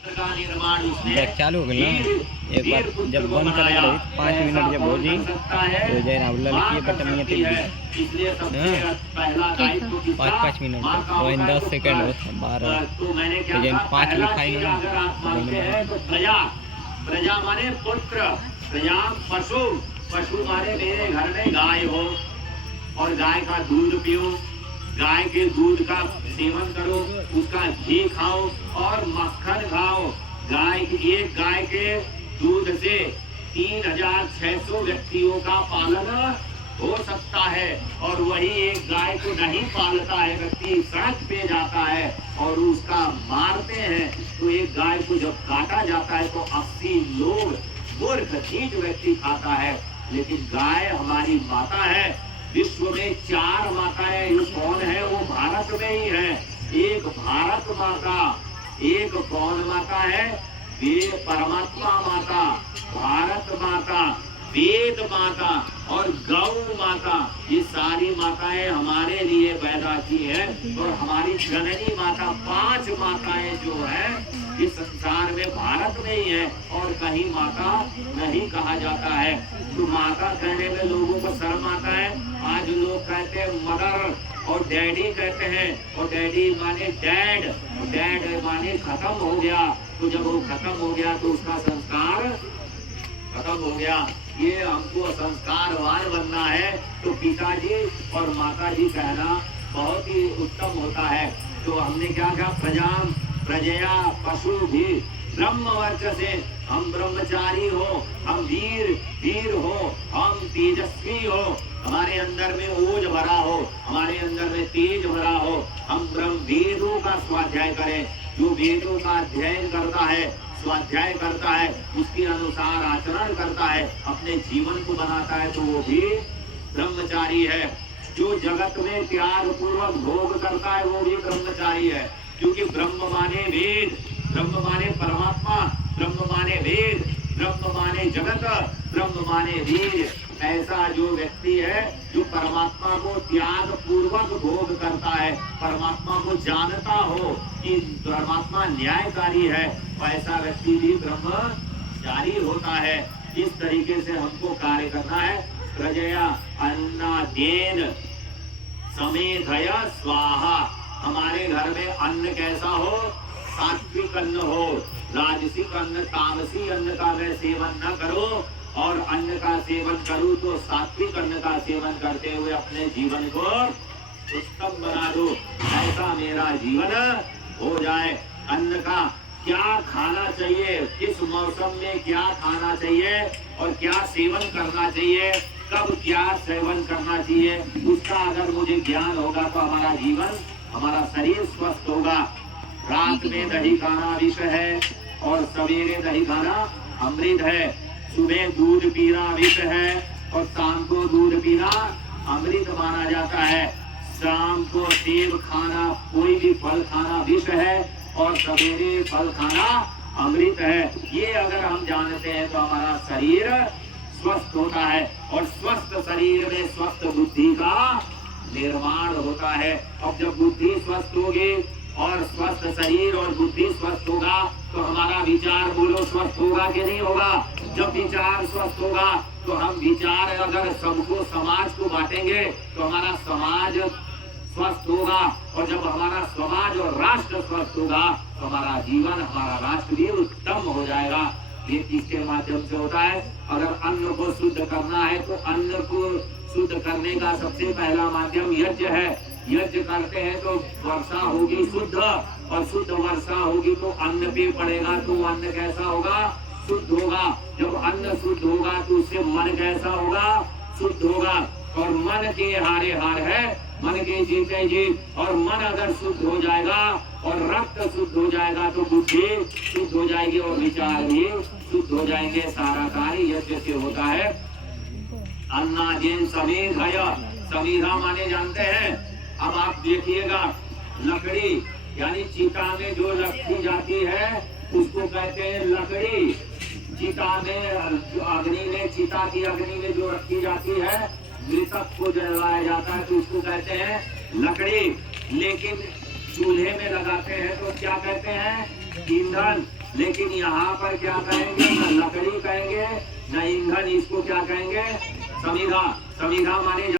Back चालू हो गया ना एक बार जब बंद करेगा रही 5 मिनट जब हो जी तो जय रावला लिखिए बटन में टिप दी 5 मिनट वो 10 सेकंड होता 12 तो जैन 5 लिखाई ना प्रजा माने पुत्र, प्रजा पशु, पशु माने मेरे घर में गाय हो और गाय का दूध पियो, गाय के दूध का सेवन करो, उसका घी खाओ और मक्खन खाओ। गाय के दूध से 3600 व्यक्तियों का पालन हो सकता है और वही एक गाय को नहीं पालता है व्यक्ति सड़क पे जाता है और उसका मारते हैं तो एक गाय को जब काटा जाता है तो 80 लोग मूर्ख नीच व्यक्ति खाता है। लेकिन गाय हमारी माता है। विश्व में 4 माताएं जो कौन है वो भारत में ही है। एक भारत माता, एक कौन माता है, वे परमात्मा माता, भारत माता, वेद माता और गौ माता, ये सारी माताएं हमारे लिए पैदा की है। और हमारी जननी माता 5 माताएं जो है इस संसार में भारत में ही है और कहीं माता नहीं कहा जाता है। तो माता कहने में लोगों को शर्म आता है। आज लोग कहते हैं मदर और डैडी कहते हैं और डैडी माने डैड, डैड माने खत्म हो गया। तो जब वो खत्म हो गया तो उसका संस्कार खत्म हो गया। ये हमको संस्कारवान बनना है तो पिताजी और माताजी कहना बहुत ही उत्तम होता है। तो हमने क्या कहा, प्रजया पशु भी ब्रह्मवर्च से, हम ब्रह्मचारी हो, हम वीर हो, हम तेजस्वी हो, हमारे अंदर में ओज भरा हो, हमारे अंदर में तेज भरा हो। हम ब्रह्म वेदों का स्वाध्याय करें। जो वेदों का अध्ययन करता है, स्वाध्याय करता है, उसके अनुसार आचरण करता है, अपने जीवन को बनाता है तो वो भी ब्रह्मचारी है। जो जगत में त्याग पूर्वक भोग करता है वो भी ब्रह्मचारी है। क्योंकि ब्रह्म माने वेद, ब्रह्म माने परमात्मा, ब्रह्म माने वेद, ब्रह्म माने जगत, ब्रह्म माने वीर। ऐसा जो व्यक्ति है जो परमात्मा को त्याग पूर्वक भोग करता है, परमात्मा को जानता हो कि परमात्मा न्यायकारी है, ऐसा व्यक्ति भी ब्रह्मचारी होता है। इस तरीके से हमको कार्य करना है। प्रजया अन्नादेन समेधय स्वाहा। हमारे घर में अन्न कैसा हो, सात्विक अन्न हो। राजसिक अन्न, तामसी अन्न का मैं सेवन न करो और अन्न का सेवन करूं तो सात्विक अन्न का सेवन करते हुए अपने जीवन को उत्तम बना दो। ऐसा मेरा जीवन हो जाए। अन्न का क्या खाना चाहिए, किस मौसम में क्या खाना चाहिए और क्या सेवन करना चाहिए, कब क्या सेवन करना चाहिए, उसका अगर मुझे ज्ञान होगा तो हमारा जीवन, हमारा शरीर स्वस्थ होगा। रात में दही खाना विष है और सवेरे दही खाना अमृत है। सुबह दूध पीना विष है और शाम को दूध पीना अमृत माना जाता है। शाम को सेब खाना, कोई भी फल खाना विष है और सवेरे फल खाना अमृत है। ये अगर हम जानते हैं तो हमारा शरीर स्वस्थ होता है और स्वस्थ शरीर में स्वस्थ बुद्धि का निर्माण होता है। अब जब बुद्धि स्वस्थ होगी और स्वस्थ शरीर और बुद्धि स्वस्थ होगा तो हमारा विचार बोलो स्वस्थ होगा कि नहीं होगा। जब विचार स्वस्थ होगा तो हम विचार अगर सबको, समाज को बांटेंगे तो हमारा समाज स्वस्थ होगा और जब हमारा समाज और राष्ट्र स्वस्थ होगा तो हमारा जीवन, हमारा राष्ट्र भी उत्तम हो जाएगा। ये किसके माध्यम से होता है? अगर अन्न को शुद्ध करना है तो अन्न को शुद्ध करने का सबसे पहला माध्यम यज्ञ है। यज्ञ करते हैं तो वर्षा होगी शुद्ध और शुद्ध वर्षा होगी तो अन्न पे पड़ेगा तो अन्न कैसा होगा? शुद्ध होगा। जब अन्न शुद्ध होगा तो उससे मन कैसा होगा? शुद्ध होगा। और मन के हारे हार है, मन के जीते जीत। और मन अगर शुद्ध हो जाएगा और रक्त शुद्ध हो जाएगा तो बुद्धि शुद्ध हो जाएगी और विचार भी शुद्ध हो जाएंगे। सारा कार्य यज्ञ से होता है। अन्नाजेन समेधय, समेधा माने जानते हैं। अब आप देखिएगा, लकड़ी यानी चिता में जो रखी जाती है उसको कहते हैं लकड़ी। चिता में, अग्नि में, चिता की अग्नि में जो रखी जाती है, मृतक को जलाया जाता है तो उसको कहते हैं लकड़ी। लेकिन चूल्हे में लगाते हैं तो क्या कहते हैं? ईंधन। लेकिन यहाँ पर क्या कहेंगे, न लकड़ी कहेंगे न ईंधन, इसको क्या कहेंगे, समिधा। समिधा माने